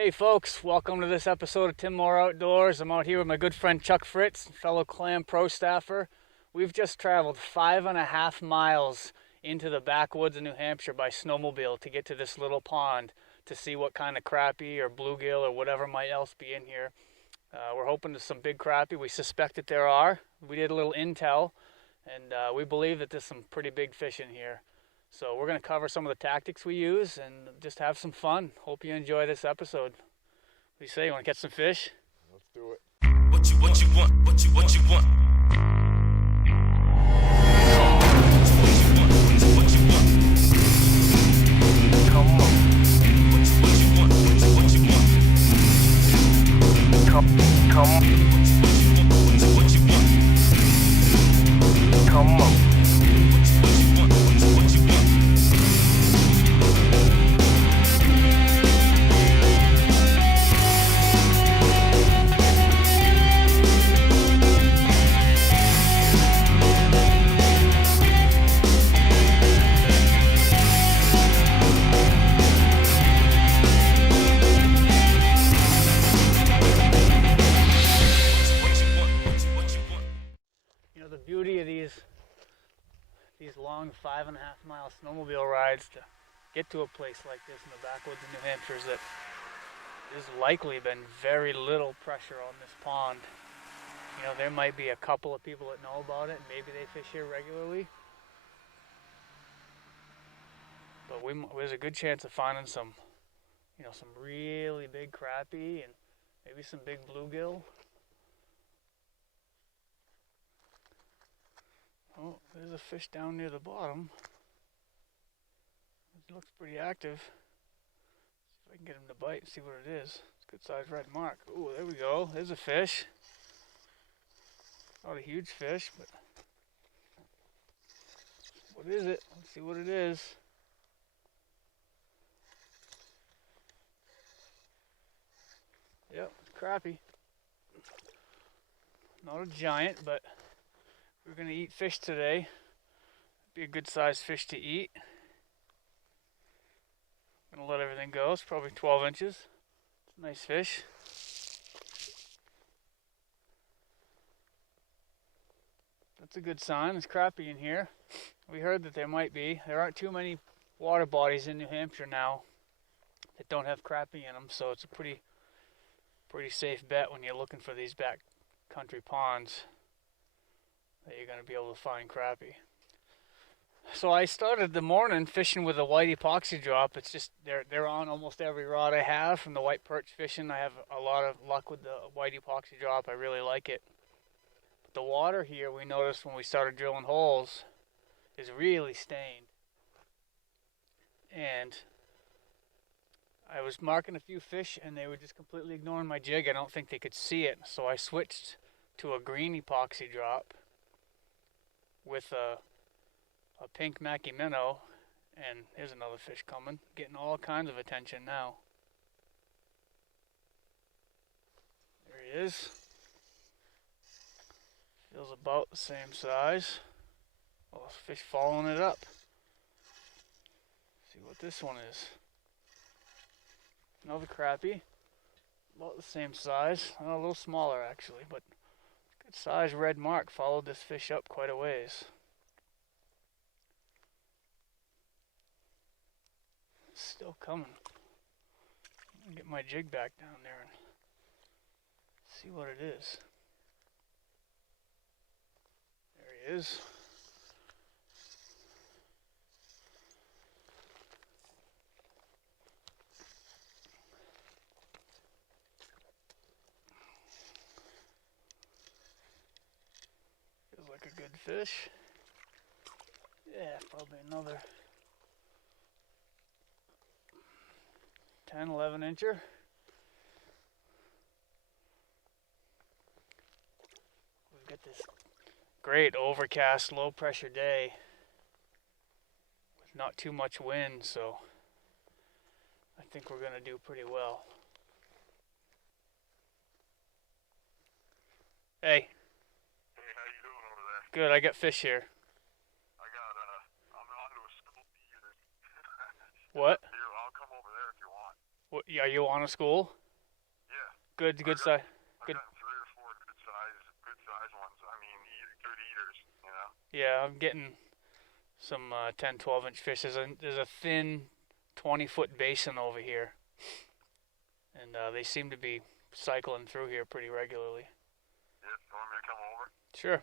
Hey folks, welcome to this episode of Tim Moore Outdoors. I'm out here with my good friend Chuck Fritz, fellow Clam Pro staffer. We've just traveled 5.5 miles into the backwoods of New Hampshire by snowmobile to get to this little pond to see what kind of crappie or bluegill or whatever might else be in here. We're hoping there's some big crappie. We suspect that there are. We did a little intel, and we believe that there's some pretty big fish in here. So we're going to cover some of the tactics we use and just have some fun. Hope you enjoy this episode. What do you say? You want to catch some fish? Let's do it. What you want? What you want? Come on. Come on. The beauty of these long 5.5 mile snowmobile rides to get to a place like this in the backwoods of New Hampshire is that there's likely been very little pressure on this pond. You know, there might be a couple of people that know about it, and maybe they fish here regularly. But there's a good chance of finding some really big crappie and maybe some big bluegill. Oh, there's a fish down near the bottom. It looks pretty active. See if I can get him to bite and see what it is. It's a good sized red mark. Oh, there we go. There's a fish. Not a huge fish, but what is it? Let's see what it is. Yep, crappie. Not a giant, but we're going to eat fish today. Be a good sized fish to eat. I'm going to let everything go. It's probably 12 inches. It's a nice fish. That's a good sign. There's crappie in here. We heard that there might be. There aren't too many water bodies in New Hampshire now that don't have crappie in them, so it's a pretty safe bet when you're looking for these back country ponds that you're going to be able to find crappie. So I started the morning fishing with a white epoxy drop. It's just they're on almost every rod I have from the white perch fishing. I have a lot of luck with the white epoxy drop. I really like it. But the water here, we noticed when we started drilling holes, is really stained. And I was marking a few fish and they were just completely ignoring my jig. I don't think they could see it. So I switched to a green epoxy drop with a pink Mackie minnow, and here's another fish coming, getting all kinds of attention now. There he is. Feels about the same size. Oh, fish following it up. See what this one is. Another crappie, about the same size, a little smaller actually, but good size red mark. Followed this fish up quite a ways. Still coming. I'm gonna get my jig back down there and see what it is. There he is. Feels like a good fish. Yeah, probably another 10, 11 incher. We've got this great overcast, low pressure day with not too much wind, so I think we're going to do pretty well. Hey. Hey, how you doing over there? Good, I got fish here. I'm onto a school here. What? Here, I'll come over there if you want. What, are you on a school? Yeah. Good size. I've Good. gotten 3 or 4 good size ones. I mean, good eaters, you know. Yeah, I'm getting some 10, 12-inch fish. There's a thin 20-foot basin over here, and they seem to be cycling through here pretty regularly. Yeah, you want me to come over? Sure.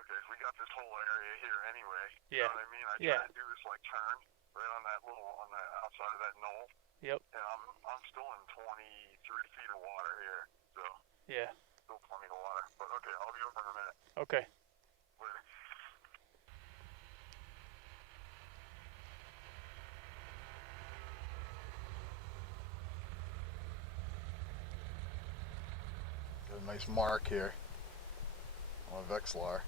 Okay, we got this whole area here anyway. Yeah. You know what I mean? I Yeah. try to do this like turn right on the outside of that knoll. Yep. And I'm still in 23 feet of water here, so Yeah. still plenty of water. But okay, I'll be over in a minute. Okay. Later. Got a nice mark here on a Vexlar.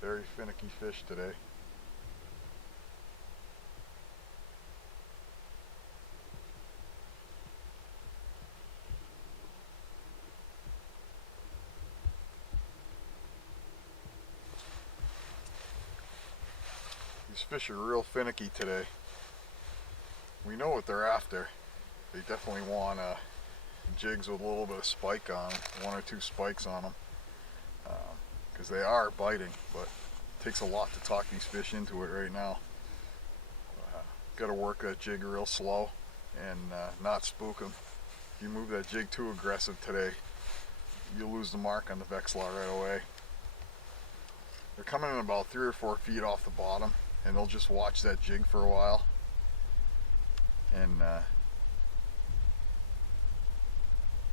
Very finicky fish today. These fish are real finicky today. We know what they're after. They definitely want jigs with a little bit of spike on them, 1 or 2 spikes on them, because they are biting, but it takes a lot to talk these fish into it right now. Got to work that jig real slow and not spook them. If you move that jig too aggressive today, you'll lose the mark on the Vexlar right away. They're coming in about 3 or 4 feet off the bottom, and they'll just watch that jig for a while. And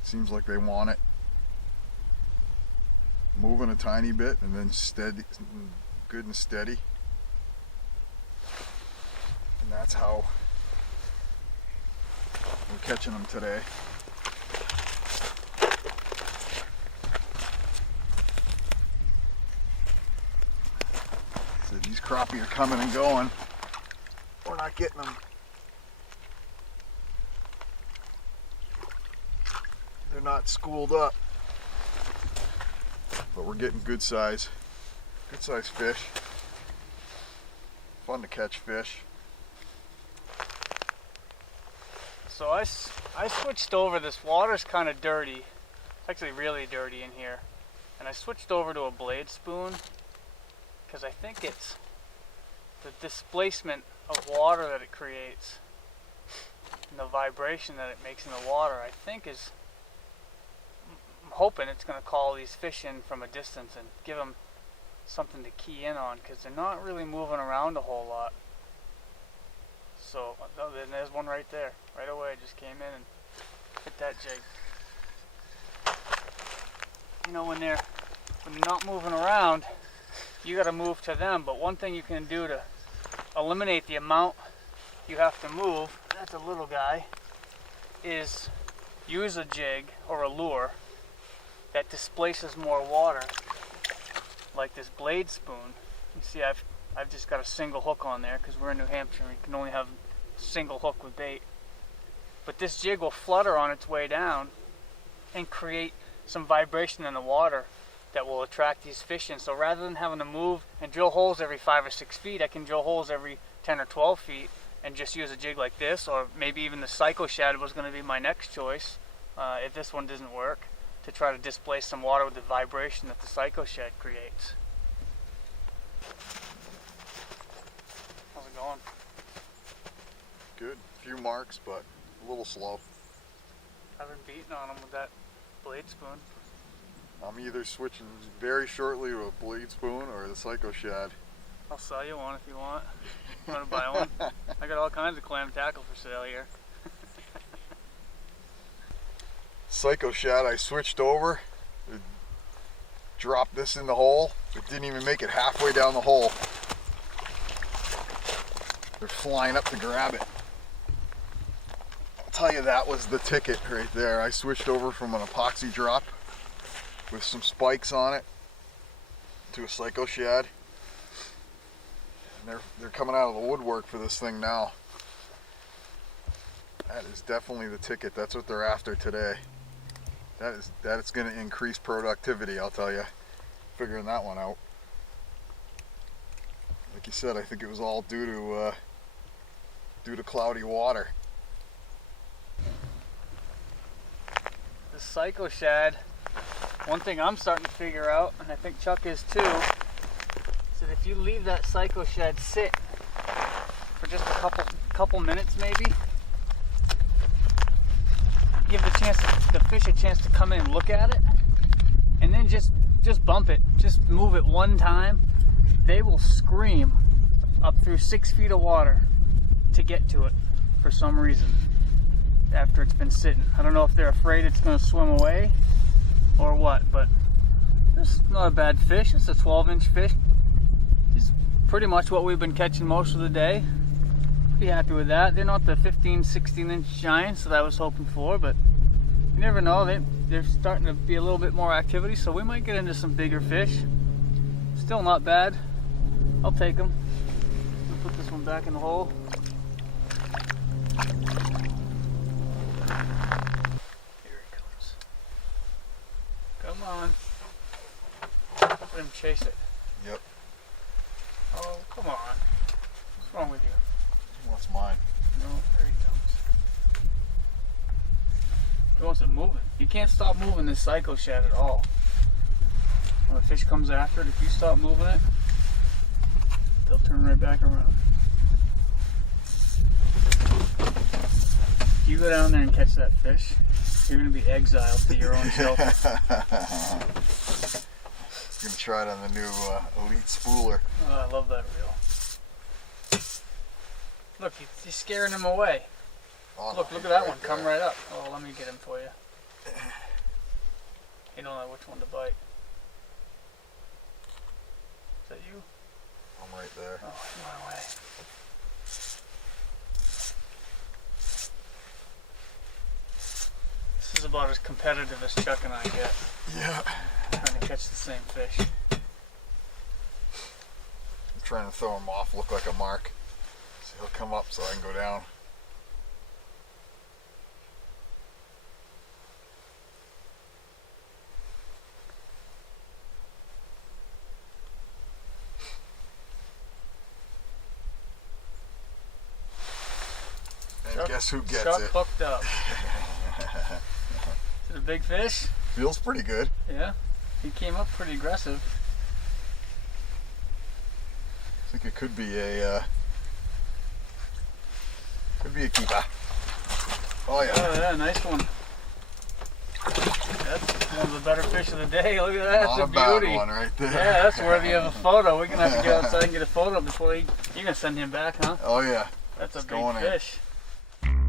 seems like they want it. Moving a tiny bit and then steady, good and steady. And that's how we're catching them today. So these crappie are coming and going. We're not getting them. They're not schooled up, but we're getting good size fish. Fun to catch fish. So I switched over. This water's kind of dirty. It's actually really dirty in here. And I switched over to a blade spoon because I think it's the displacement of water that it creates and the vibration that it makes in the water, I think is, I'm hoping it's going to call these fish in from a distance and give them something to key in on, because they're not really moving around a whole lot. So then there's one right there. Right away, just came in and hit that jig. You know, when they're not moving around, you got to move to them. But one thing you can do to eliminate the amount you have to move, that's a little guy, is use a jig or a lure that displaces more water, like this blade spoon. You see, I've just got a single hook on there because we're in New Hampshire and you can only have a single hook with bait. But this jig will flutter on its way down and create some vibration in the water that will attract these fish in. So rather than having to move and drill holes every 5 or 6 feet, I can drill holes every 10 or 12 feet and just use a jig like this, or maybe even the Psycho Shad was going to be my next choice if this one doesn't work, to try to displace some water with the vibration that the Psycho Shad creates. How's it going? Good. Few marks, but a little slow. I've been beating on them with that blade spoon. I'm either switching very shortly to a blade spoon or the Psycho Shad. I'll sell you one if you want. You want to buy one? I got all kinds of clam tackle for sale here. Psycho Shad, I switched over, dropped this in the hole. It didn't even make it halfway down the hole. They're flying up to grab it. I'll tell you, that was the ticket right there. I switched over from an epoxy drop with some spikes on it to a Psycho Shad. And they're coming out of the woodwork for this thing now. That is definitely the ticket. That's what they're after today. That is going to increase productivity, I'll tell you. Figuring that one out. he said I think it was all due to cloudy water. The psycho shad, one thing I'm starting to figure out, and I think Chuck is too, is that if you leave that psycho shad sit for just a couple minutes maybe, give the fish a chance to come in and look at it, and then just bump it, just move it one time, they will scream up through 6 feet of water to get to it for some reason after it's been sitting. I don't know if they're afraid it's going to swim away or what, but this is not a bad fish. It's a 12-inch fish. It's pretty much what we've been catching most of the day. Be happy with that. They're not the 15, 16-inch giants that I was hoping for, but you never know. They're starting to be a little bit more activity, so we might get into some bigger fish. Still not bad. I'll take them. I'll put this one back in the hole. Here he comes. Come on. Let him chase it. Yep. Oh, come on. What's wrong with you? He wants mine. No, there he comes. He wants it moving. You can't stop moving this psycho shad at all. When a fish comes after it, if you stop moving it, they'll turn right back around. If you go down there and catch that fish, you're going to be exiled to your own shelter. Gonna try it on the new Elite Spooler. Oh, I love that reel. Look, he's scaring him away. Oh, Look no, at that right one. there. Come right up. Oh, let me get him for you. You don't know which one to bite. Is that you? I'm right there. Oh, he went away. This is about as competitive as Chuck and I get. Yeah. Trying to catch the same fish. I'm trying to throw him off, look like a mark. So he'll come up so I can go down. And guess who gets Chuck it? hooked up. Is it a big fish? Feels pretty good. Yeah. He came up pretty aggressive. I think it could be a keeper. Oh yeah. Oh yeah, nice one. That's one of the better fish of the day. Look at that, Not it's a a bad beauty. one right there. Yeah, that's worthy of a photo. We're gonna have to get outside and get a photo before you're gonna send him back, huh? Oh yeah. That's a It's big going in. fish.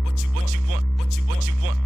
What you want? What you want?